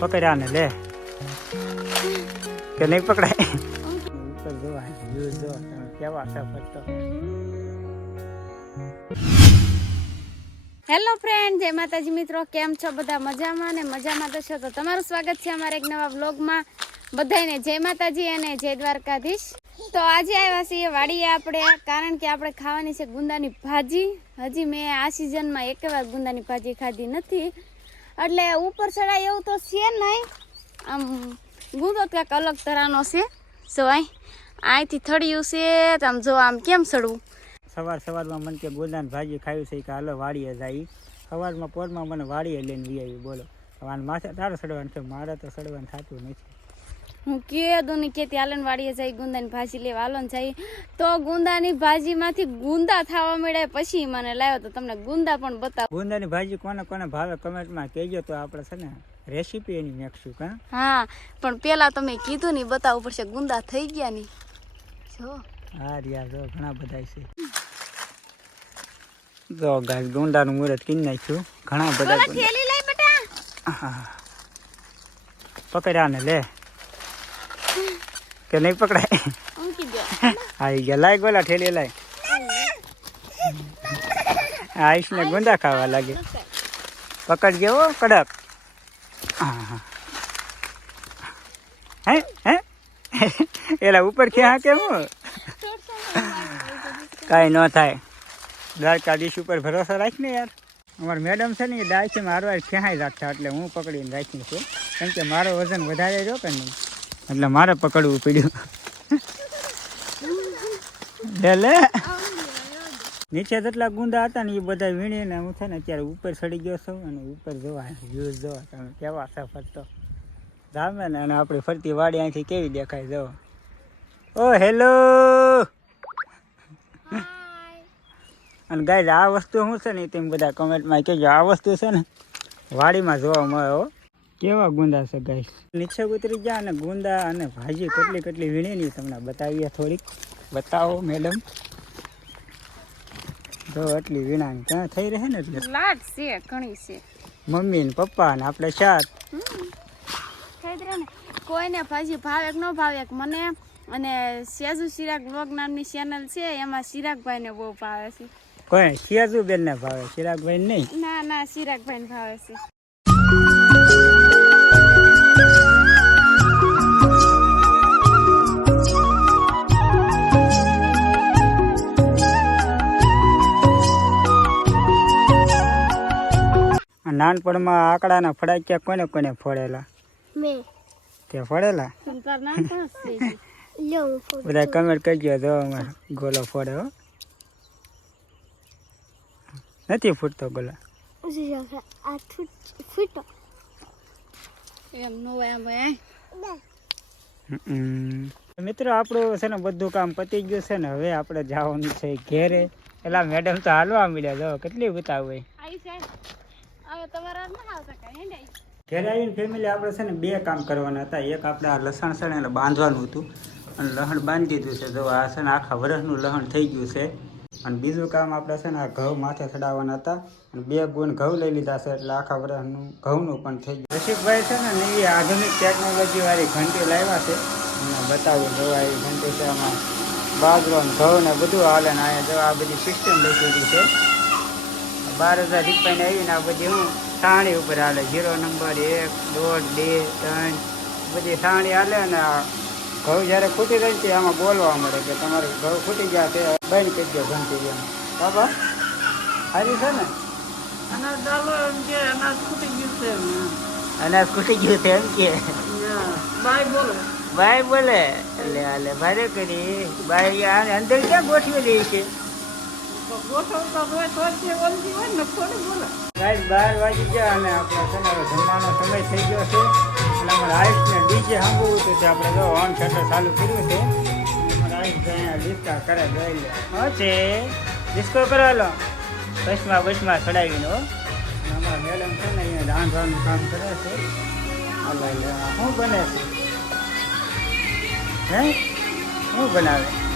પકડ્યા ને લે. કે નહીં પકડાય? છે ફરતો હેલો ફ્રેન્ડ, જય માતાજી મિત્રો. કેમ છો બધા? મજામાં ને મજામાં તો છો? તો તમારું સ્વાગત છે અમારા એક નવા વ્લોગમાં. બધાને જય માતાજી અને જય દ્વારકાધીશ. તો આજે આવ્યા છીએ વાડીએ આપણે, કારણ કે આપણે ખાવાની છે ગુંદાની ભાજી. હજી મેં આ સિઝનમાં એક વાર ગુંદાની ભાજી ખાધી નથી. એટલે ઉપર ચડાય એવું તો છે નહીં. આમ ગુંદો ક્યાંક અલગ તરાનો છે. જો અહીં અહીંથી થળિયું છે તો આમ જો આમ કેમ ચડવું સવાર સવારમાં મને કે ગોદાન ભાજી ખાયું છે કે હાલો વાડીએ જાય. સવારમાં પોરમાં મને વાડીએ લઈને વી આવી બોલો. માથે તારો સડવાનું છે, મારે તો સડવાનું થતું નથી. હું કીધું ને કે ત્યાલન વાડીએ જાય ગુંદાની ભાજી લેવા આલો ને જાય તો ગુંદાની ભાજીમાંથી ગુંદા થવા મળે પછી મને લાવ્યો તો તમને ગુંદા પણ બતાવો ગુંદાની ભાજી કોને કોને ભાવે કમેન્ટમાં કહેજો તો આપણે છે ને રેસીપી એની મેકશું કા? હા પણ પેલા તમે કીધું ને બતાવવું પડશે. ગુંદા થઈ ગયા ની. જો. હા રિયા જો ઘણા બધા છે. જો ગાય ગુંડાનું મુહૂર્ત કીન નાખ્યું. ઘણા બધા. પકડ્યા ને લે. કે નહીં પકડાય? આવી ગયા. લાય ગોલા ઠેલી લાય? આઈશ ને ગુંદા ખાવા લાગે. પકડ ગયો કડક. હા હા. હે હે? એલા ઉપર ક્યાં કેમ કાંઈ ન થાય. દ્વારકાધીશ ઉપર ભરોસો રાખ ને યાર. અમારા મેડમ છે ને એ છે મારવા ક્યાંય રાખતા એટલે હું પકડીને રાખી છું. કેમ કે મારો વજન વધારે રહ્યો કે નહીં? એટલે મારે પકડવું પડ્યું. લે નીચે જેટલા ગુંદા હતા ને એ બધા વીણીને હું છે ને અત્યારે ઉપર ચડી ગયો છું અને ઉપર જોવા વ્યૂઝ જોવા. તમે કેવા છે ફરતો? જામે ને અને આપણી ફરતી વાડી અહીંથી કેવી દેખાય જો. ઓ, હેલો. અને ગાય આ વસ્તુ શું છે ને તેમ બધા કમેન્ટમાં કહેજો. આ વસ્તુ છે ને વાડીમાં જોવા મળે હો. કેવા ગુંદા છે ગાઈસ નીચે ઉતરી ગયા અને ગુંદા અને ભાજી કેટલી કેટલી વીણીની તમને બતાવીએ થોડીક. બતાવો મેડમ જો એટલી વીણાની ક્યાં થઈ રહે ને એટલે? લાટ છે ઘણી છે. મમ્મી ને પપ્પા ને આપણે ચાર થઈ રહે ને. કોઈને ભાજી ભાવે કે ન ભાવે મને અને સેજુ સિરાગ બ્લોગ નામની ચેનલ છે એમાં ચિરાગભાઈને બહુ ભાવે છે. કોઈ સિયાજુ બેન ને ભાવે? સિરાગભાઈ નહીં? ના ના ચિરાગભાઈને ભાવે છે. નાનપણમાં આકડાના ફડાક્યા કોને કોને ફોડેલા? મેં. તે છે બધા કમેન્ટ કરજો તો અમારે ગોલો ફોડે હો. નથી ફૂટતો ગોલા? એમ નો એમ હમ. મિત્રો આપણું છે ને બધું કામ પતી ગયું છે ને હવે આપણે જવાનું છે ઘેરે. એટલે મેડમ તો હાલવા મળ્યા જો કેટલી ઉતાવ હોય. આવી છે હવે આવીને ફેમિલી આપણે છે ને બે કામ કરવાના હતા. એક આપણે આ લસણ છે ને બાંધવાનું હતું. અને લહણ બાંધી દીધું છે. તો આ છે ને આખા વર્ષનું લહણ થઈ ગયું છે. અને બીજું કામ આપણે છે ને આ ઘઉં માથે ચડાવવાના હતા. અને બે ગુણ ઘઉં લઈ લીધા છે એટલે આખા વરસનું ઘઉંનું પણ થઈ ગયું. રસિકભાઈ છે ને નવી આધુનિક ટેકનોલોજીવાળી ઘંટી લાવ્યા છે. અને બતાવું, જો આ ઘંટી છે આમાં બાજરો ઘઉં ને બધું હાલે ને અહીંયા જો આ બધી સિસ્ટમ લખી છે. બાર હજાર રૂપિયાને આવીને આ બધી હું સાણી ઉપર હાલે. ઝીરો નંબર એક દોઢ બે ત્રણ બધી સાણી હાલે આ ઘઉં જ્યારે ખૂટી જાય છે આમાં બોલવા મળે કે તમારે ઘઉં ખૂટી ગયા તે બંધ કરી દો ઘંટી ગયા બાબા હારી છે ને? અનાજ ખૂટી ગયું છે એમ. કે? ભાઈ બોલે. એટલે હાલે ભારે કરી. ભાઈ અંદર ક્યાં ગોઠવી દે છે? ગાઈસ બાર વાગી ગયા અને આપણે છે ને જમવાનો સમય થઈ ગયો છે. અને અમારે આઈસ ને ડીજે સાંભળવું હતું તે આપણે જો હોર્ન થિયેટર ચાલુ કર્યું છે. અમારે આઈસ અહીંયા ડિસ્કા કરે જોઈ લે. હા છે. ડિસ્કો કરાવેલો. બસમાં બસમાં ચડાવીને હો. અમારા મેડમ છે ને અહીંયા રાંધવાનું કામ કરે છે. શું બને છે? હે? શું બનાવે?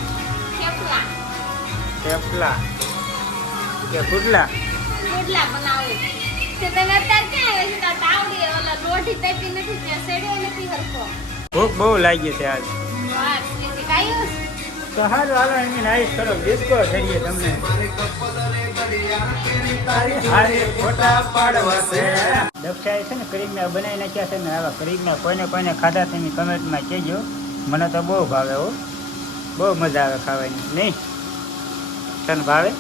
થેપલા કે પુડલા રોટલા બનાવું. તે તમે અત્યારે ક્યાં આવ્યા છો? તાર તાવડી ઓલા લોઢી તાપી નથી ત્યાં સેડ્યો નથી હરખો. ભૂખ બહુ લાગી છે આજ? તો હાલો એની નાઈસ કરો. ડિસ્કો કરીએ તમને. દક્ષાએ છે ને કરીમના બનાવી નાખ્યા છે ને આવા કરીમના કોઈને કોઈને ખાધા તમે કમેન્ટમાં કહેજો. મને તો બહુ ભાવે હો. બહુ મજા આવે ખાવાની. નહીં? તને ભાવે?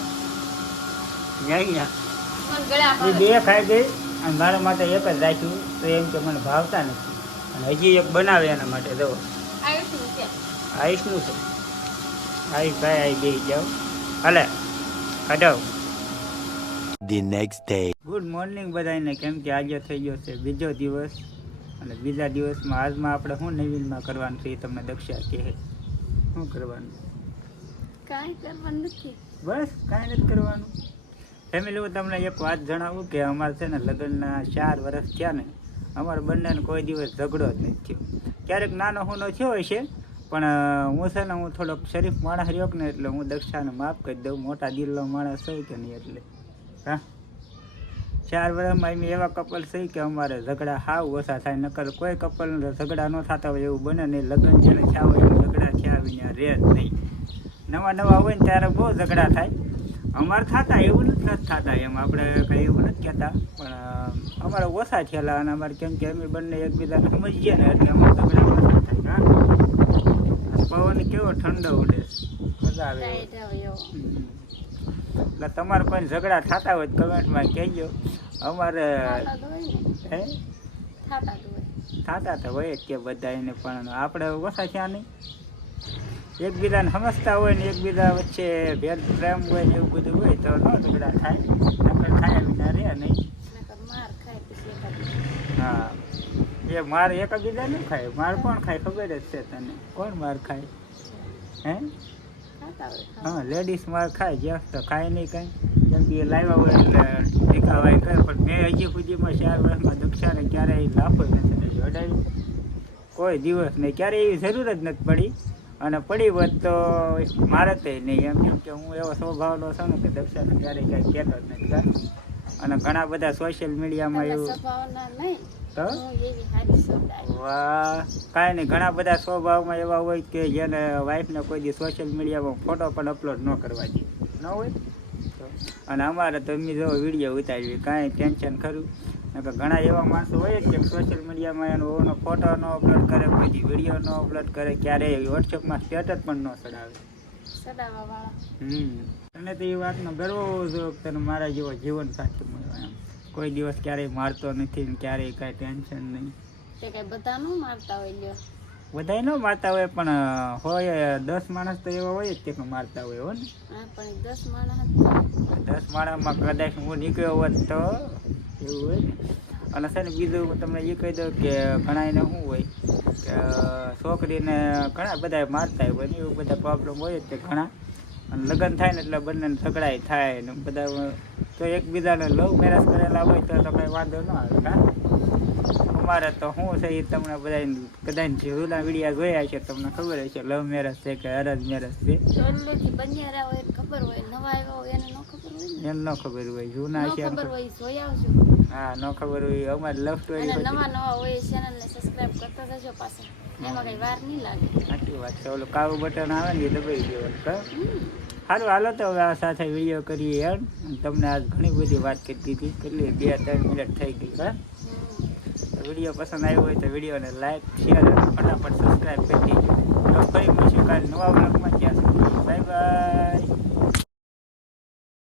એ બે ખાઈ ગઈ અને મારા માટે એક જ રાખ્યું. તો એમ કે મને ભાવતા નથી. અને હજી એક બનાવે એના માટે દો આવ્યું છું. આયુષનું છે. આયુષ ભાઈ આવી બે જાઓ. હલે કઢાવ the next day good morning બધાને કેમ કે આજે થઈ ગયો છે બીજો દિવસ. અને બીજા દિવસમાં આજમાં આપણે શું નવીનમાં કરવાનું છે એ તમને દક્ષા કહે. શું કરવાનું? કાંઈ કરવાનું નથી. બસ, કાંઈ નથી કરવાનું. ફેમિલી હું તમને એક વાત જણાવું કે અમારે છે ને લગ્નના ચાર વર્ષ થયા ને, અમારે બંનેને કોઈ દિવસ ઝઘડો જ નથી થયો. ક્યારેક નાનો હુનો થયો છે, પણ હું છે ને હું થોડોક શરીફ માણસ રહ્યો ને એટલે હું દક્ષાને માફ કરી દઉં, મોટા દિલનો માણસ હોય કે નહીં એટલે. હા? ચાર વર્ષમાં એમ એવા કપલ છે કે અમારે ઝઘડા હાવ ઓછા થાય, નકર કોઈ કપલ ઝઘડા ન થતા હોય એવું બને નહીં. લગ્ન જેને થયા હોય ઝઘડા થયા વિના રહે જ નહીં. નવા નવા હોય ને ત્યારે બહુ ઝઘડા થાય. અમારે થતા એવું નથી થતા એમ. આપણે કંઈ એવું નથી કહેતા. પણ અમારે ઓછા થયેલા અને અમારે કેમ કે અમે બંને એકબીજાને સમજીએ ને એટલે અમારે ઝઘડા ઓછા થાય હા. પવન કેવો ઠંડો ઉડે. મજા આવે. એટલે તમારે પણ ઝઘડા થતા હોય કમેન્ટમાં કહેજો. અમારે. હે? થાતા તો હોય. કે કે બધાને પણ આપણે ઓછા થયા નહીં. એકબીજાને સમજતા હોય ને એકબીજા વચ્ચે ભેદ પ્રેમ હોય ને એવું બધું હોય તો ન ઝઘડા થાય. નકર થાય વિના રહે નહીં. માર ખાય હા. એ માર એકબીજા ન ખાય. માર કોણ ખાય ખબર જ છે તને? કોણ માર ખાય? હે? હા લેડીઝ માર ખાય જેન્ટ્સ તો ખાય નહીં કાંઈ. કેમ કે એ લાવ્યા હોય એટલે દેખાવાય કરે. પણ મેં હજી સુધીમાં ચાર વર્ષમાં દક્ષાને ક્યારેય લાફો નથી જોડાયું કોઈ દિવસ નહીં. ક્યારેય એવી જરૂર જ નથી પડી. અને પડી વત તો મારે તે નહીં. એમ કેમ કે હું એવો સ્વભાવનો છું ને કે દક્ષાને ક્યારે ક્યાંય કહેતો જ નથી કાં અને ઘણા બધા સોશિયલ મીડિયામાં એવું તો. વાહ. કાંઈ નહીં. ઘણા બધા સ્વભાવમાં એવા હોય કે જેને વાઈફને કોઈ દી સોશિયલ મીડિયામાં ફોટો પણ અપલોડ ન કરવા દે. ન હોય? અને અમારે તો એમની જો વીડિયો ઉતારવી. કાંઈ ટેન્શન ખરું? ઘણા એવા માણસો હોય જ કે સોશિયલ મીડિયામાં એનો ઓનો ફોટો ન અપલોડ કરે કોઈ વીડિયો ન અપલોડ કરે ક્યારેય વોટ્સઅપમાં સ્ટેટસ પણ ન ચડાવે. હમ. તને તો એ વાતનો ગર્વ હોવો તને મારા જેવો જીવન સાથી મળ્યો એમ. કોઈ દિવસ ક્યારેય મારતો નથી ને ક્યારેય કાંઈ ટેન્શન નહીં. તે કઈ બધા નો મારતા હોય લ્યો. બધાય ન મારતા હોય પણ હોય દસ માણસ તો એવા હોય જ કે મારતા હોય હો ને. હા પણ દસ માણસ દસ માણસમાં કદાચ હું નીકળ્યો હોત તો એવું હોય? અને છે ને બીજું હું તમને એ કહી દઉં કે ઘણા એને શું હોય કે છોકરીને ઘણા બધા મારતા હોય ને એવું બધા પ્રોબ્લેમ હોય તે ઘણા. અને લગ્ન થાય ને એટલે બંનેને ઝઘડાય થાય ને બધા તો એકબીજાને લવ મેરેજ કરેલા હોય તો તો કંઈ વાંધો ન આવે, હા? અમારે તો શું છે એ તમને બધા કદાચ જૂના વિડિયા જોયા છે તમને ખબર હશે લવ મેરેજ છે કે અરજ મેરેજ છે? એમ ન ખબર હોય જૂના છે હા ન ખબર હોય અમારી લવ સ્ટોરી નવા નવા હોય ચેનલ ને સબસ્ક્રાઇબ કરતા જજો પાછા. એમાં કઈ વાર નહીં લાગે. સાચી વાત છે ઓલું કાળું બટન આવે ને એ દબાઈ દેવાનું સારું હાલો તો હવે આ સાથે વીડિયો કરીએ યાર તમને આજ ઘણી બધી વાત કરી દીધી. કેટલી બે ત્રણ મિનિટ થઈ ગઈ હા વીડિયો પસંદ આવ્યો હોય તો વિડીયોને લાઈક શેર અને ફટાફટ સબસ્ક્રાઈબ કરી દીજો. કંઈ મળીશું કાલે નવા બ્લોગમાં ત્યાં સુધી બાય બાય